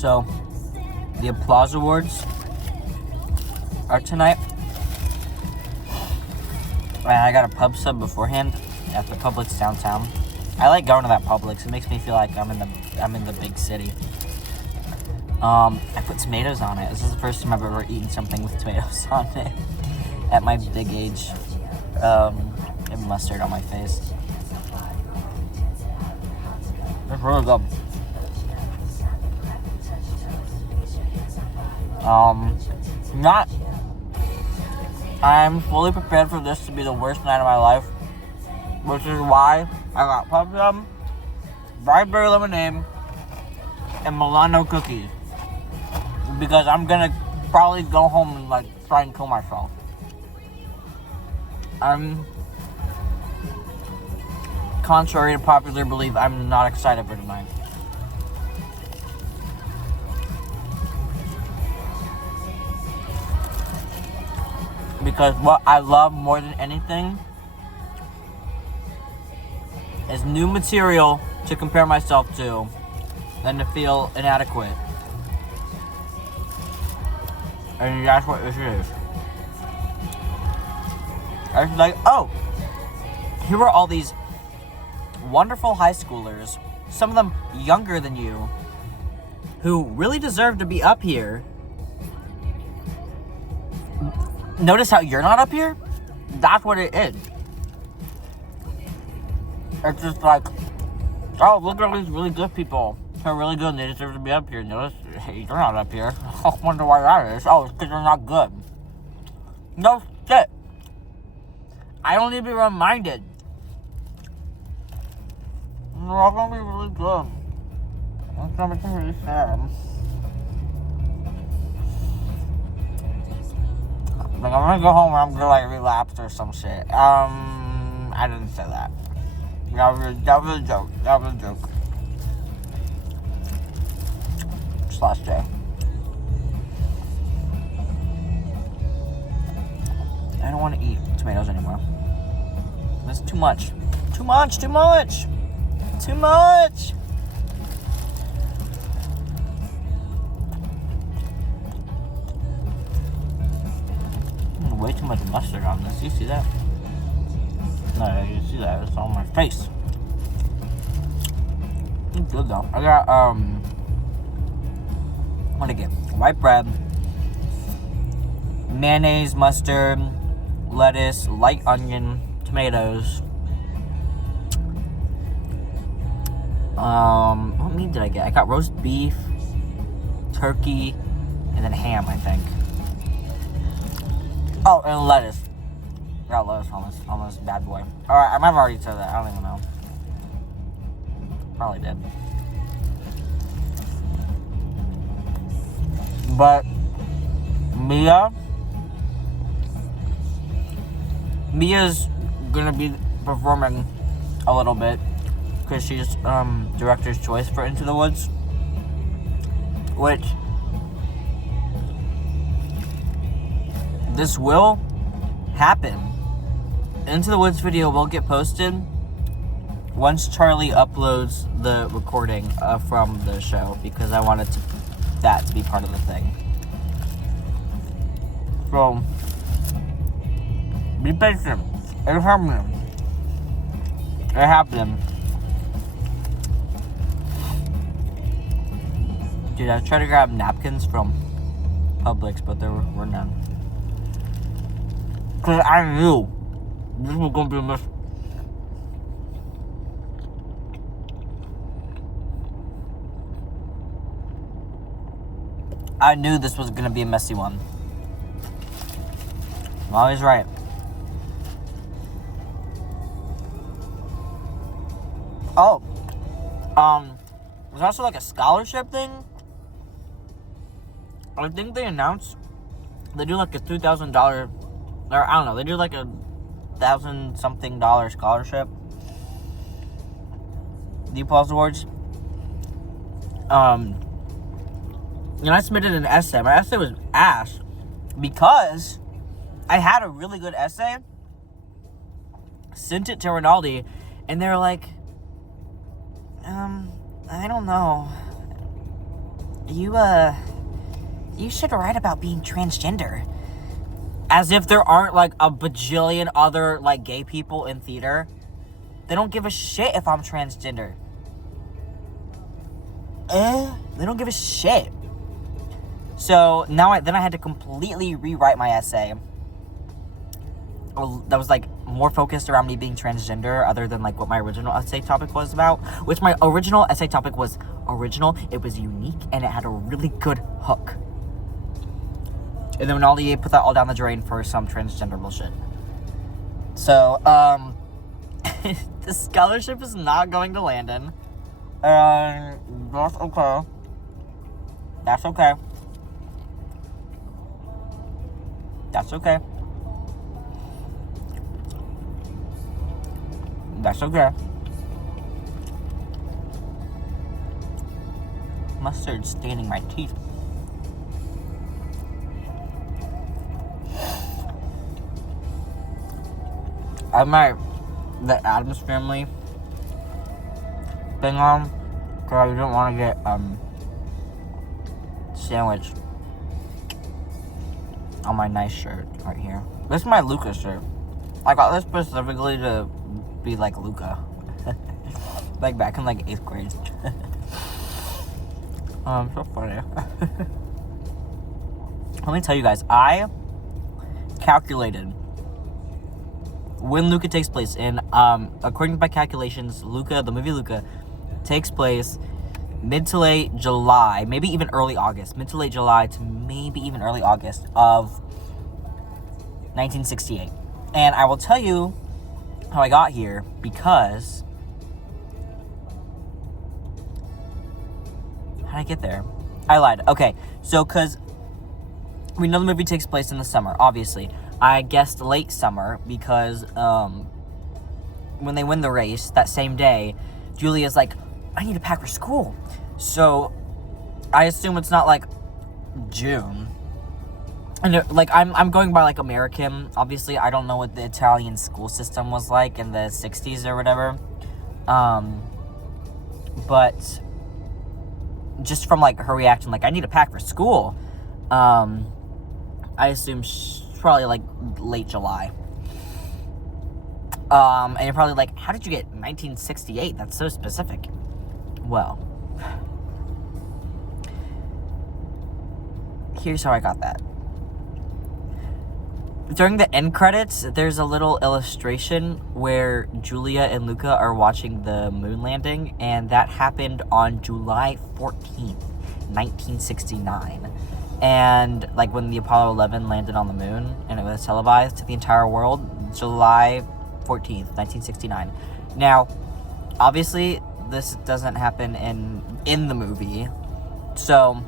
So, the Applause Awards are tonight. And I got a pub sub beforehand at the Publix downtown. I like going to that Publix. It makes me feel like I'm in the big city. I put tomatoes on it. This is the first time I've ever eaten something with tomatoes on it at my big age. And mustard on my face. It's really good. I'm fully prepared for this to be the worst night of my life, which is why I got pub sub, raspberry lemonade, and Milano cookies. Because I'm gonna probably go home and try and kill myself. Contrary to popular belief, I'm not excited for tonight. Because what I love more than anything is new material to compare myself to than to feel inadequate. And that's what this is. I was like, oh, here are all these wonderful high schoolers, some of them younger than you, who really deserve to be up here. Notice how you're not up here? That's what it is. It's just like, oh, look at all these really good people. They're really good and they deserve to be up here. Notice, hey, you're not up here. I wonder why that is. Oh, it's because they're not good. No shit. I don't need to be reminded. They're all gonna be really good. That's gonna make me really sad. Like, I'm gonna go home and I'm gonna relapse or some shit. I didn't say that. That was a joke. That was a joke. Slash J. I don't want to eat tomatoes anymore. That's too much. Too much. Too much. Too much. Way too much mustard on this. You see that? No, you see that? It's on my face. It's good though. I got what did I get? White bread, mayonnaise, mustard, lettuce, light onion, tomatoes. What meat did I get? I got roast beef, turkey, and then ham, I think. Oh, and lettuce. I got lettuce on this bad boy. Alright, I might have already said that. I don't even know. Probably did. But Mia's gonna be performing a little bit because she's director's choice for Into the Woods, which this will happen. Into the Woods video will get posted once Charlie uploads the recording from the show, because I wanted that to be part of the thing. So, be patient. It's happening. It happened. Dude, I was trying to grab napkins from Publix, but there were none. Because I knew this was going to be a mess. I knew this was going to be a messy one. I'm always right. Oh. There's also a scholarship thing. I think they announced they do a $2,000, or I don't know, they do a $1,000-something scholarship. The Applause Awards. And I submitted an essay. My essay was ass because I had a really good essay, sent it to Rinaldi, and they were like, I don't know. you should write about being transgender. As if there aren't, like, a bajillion other, like, gay people in theater. They don't give a shit if I'm transgender. They don't give a shit. So, then I had to completely rewrite my essay. That was, like, more focused around me being transgender, other than, like, what my original essay topic was about. Which my original essay topic was original, it was unique, and it had a really good hook. And then Ollie put that all down the drain for some transgender bullshit. So, the scholarship is not going to Landon. And that's okay. That's okay. That's okay. That's okay. Mustard staining my teeth. I might the Addams Family thing on because I didn't want to get sandwich on my nice shirt right here. This is my Luca shirt. I got this specifically to be like Luca. Like back in like 8th grade. So funny. Let me tell you guys, I calculated when Luca takes place. And according to my calculations, Luca, the movie Luca, takes place mid to late July, maybe even early August. Mid to late July to maybe even early August of 1968. And I will tell you how I got here because... How did I get there? I lied. Okay, so because we know the movie takes place in the summer, obviously. I guessed late summer because when they win the race that same day, Julia's like, I need to pack for school. So I assume it's not like June. And like I'm going by like American. Obviously, I don't know what the Italian school system was like in the 60s or whatever. But just from like her reaction, like I need to pack for school. I assume probably like late July. And you're probably like, how did you get 1968? That's so specific. Well, here's how I got that. During the end credits, there's a little illustration where Julia and Luca are watching the moon landing, and that happened on July 14th, 1969. And like when the Apollo 11 landed on the moon and it was televised to the entire world, July 14th, 1969. Now, obviously, this doesn't happen in the movie, so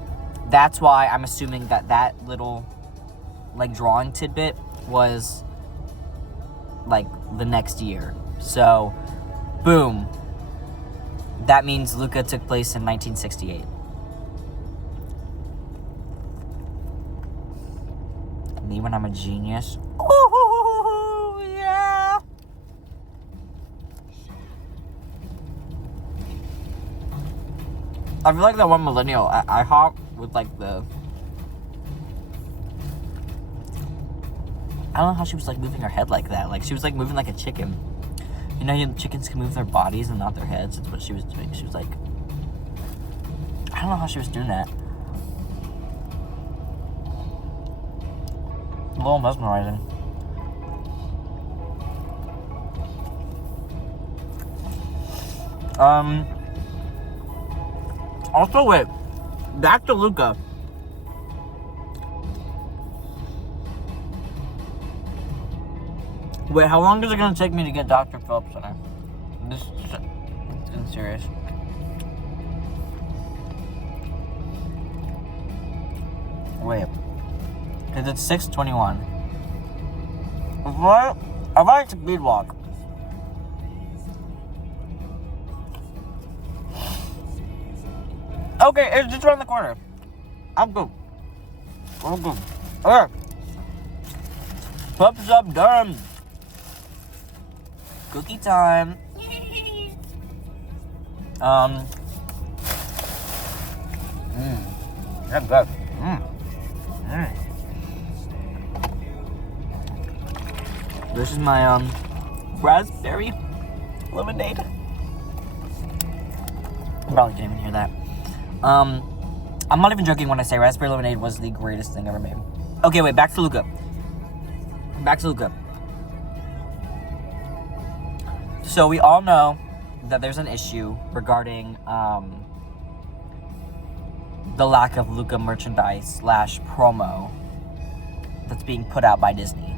that's why I'm assuming that little like drawing tidbit was like the next year. So, boom. That means Luca took place in 1968. Me when I'm a genius. Ooh, yeah. I feel like that one millennial at IHOP with like the... I don't know how she was like moving her head like that. Like she was like moving like a chicken. You know, chickens can move their bodies and not their heads. That's what she was doing. She was like... I don't know how she was doing that. A little mesmerizing. Also, wait. Back to Luca. Wait, how long is it gonna take me to get Dr. Phillips in? This is getting serious. Wait. Because it's 6:21. What? I like to speed walk. Okay, it's just around the corner. I'm good. I'm good. Okay. Pups up, done. Cookie time. That's good. This is my raspberry lemonade. You probably can't even hear that. I'm not even joking when I say raspberry lemonade was the greatest thing ever made. Okay, wait, back to Luca. So we all know that there's an issue regarding the lack of Luca merchandise / promo that's being put out by Disney.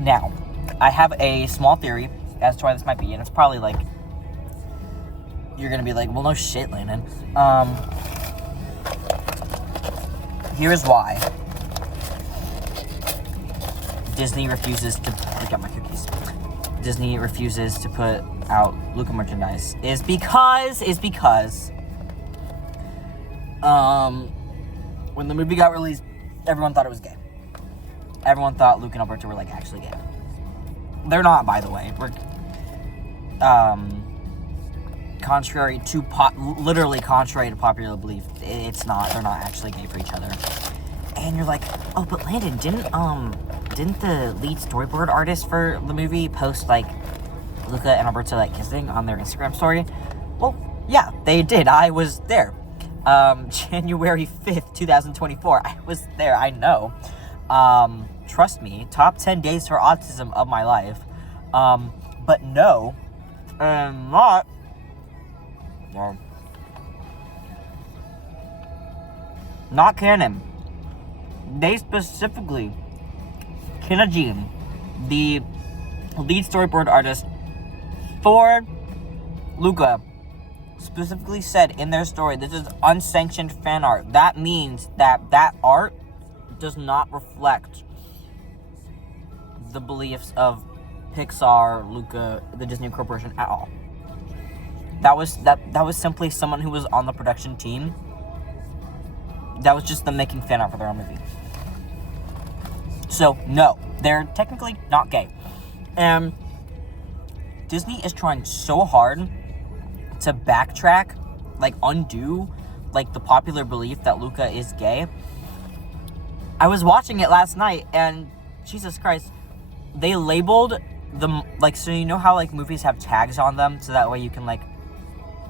Now, I have a small theory as to why this might be, and it's probably like, you're gonna be like, well, no shit, Landon. Here's why Disney refuses to pick up my cookies. Disney refuses to put out Luca merchandise is because when the movie got released, everyone thought it was gay. Everyone thought Luke and Alberto were like actually gay. They're not, by the way. We're contrary to popular belief, it's not. They're not actually gay for each other. And you're like, oh, but Landon, didn't the lead storyboard artist for the movie post like Luca and Alberto like kissing on their Instagram story? Well, yeah, they did. I was there. January 5th, 2024. I was there. I know. Trust me, top 10 days for autism of my life. But no, and not. Well, not canon. They specifically, Kinajim, the lead storyboard artist for Luca, specifically said in their story, this is unsanctioned fan art. That means that art does not reflect the beliefs of Pixar, Luca, the Disney Corporation at all. That was simply someone who was on the production team. That was just them making fan art for their own movie. So, no, they're technically not gay. And Disney is trying so hard to backtrack, like undo, like the popular belief that Luca is gay. I was watching it last night and Jesus Christ, they labeled them, like, so you know how like movies have tags on them so that way you can like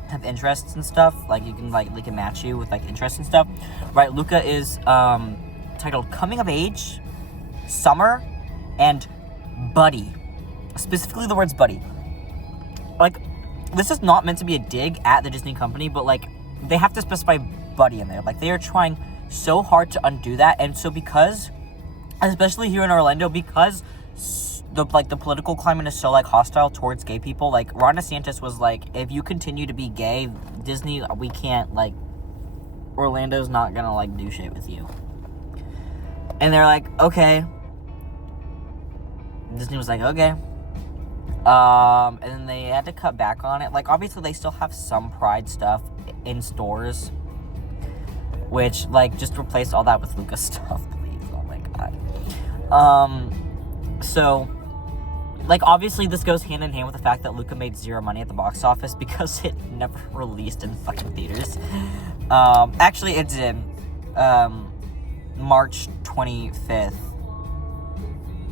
have interests and stuff, like you can like they can match you with like interests and stuff, right? Luca is titled Coming of Age, Summer, and Buddy. Specifically the words buddy. Like, this is not meant to be a dig at the Disney company, but like they have to specify buddy in there. Like they are trying so hard to undo that, and so because, especially here in Orlando, because the political climate is so like hostile towards gay people, like Ron DeSantis was like, if you continue to be gay, Disney, we can't, like, Orlando's not gonna like do shit with you. And they're like, okay. Disney was like, okay. And then they had to cut back on it. Like, obviously they still have some Pride stuff in stores, which, like, just replace all that with Luca stuff, please. Oh my god. So, like, obviously this goes hand in hand with the fact that Luca made zero money at the box office because it never released in fucking theaters. Actually, it did. March 25th,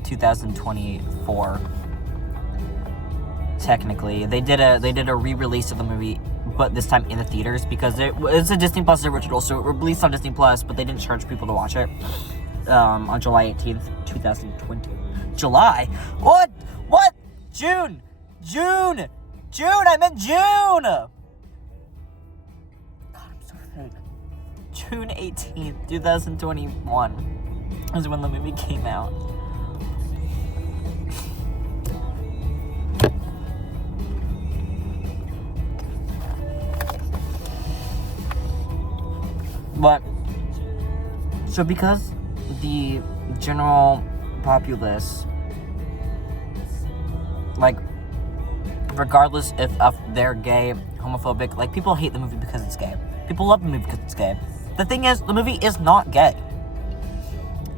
2024. Technically, they did a re-release of the movie, but this time in the theaters because it's a Disney Plus original, so it released on Disney Plus, but they didn't charge people to watch it. On July 18th, 2020. July? What? June! I meant June! God, I'm so fake. June 18th, 2021 is when the movie came out. But, so because the general populace, like, regardless if they're gay, homophobic, like, people hate the movie because it's gay. People love the movie because it's gay. The thing is, the movie is not gay.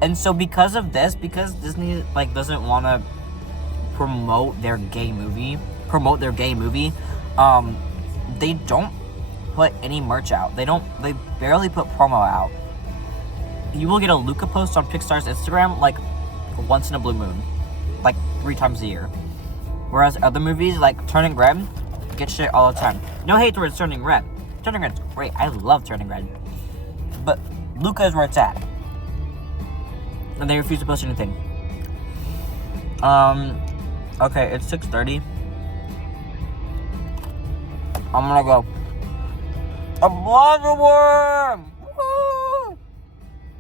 And so because of this, because Disney, like, doesn't want to promote their gay movie, they don't put any merch out. They barely put promo out. You will get a Luca post on Pixar's Instagram like once in a blue moon, like 3 times a year. Whereas other movies like Turning Red get shit all the time. No hate towards Turning Red. Turning Red's great. I love Turning Red. But Luca is where it's at. And they refuse to post anything. Okay, it's 6:30. I'm gonna go. A blonde worm!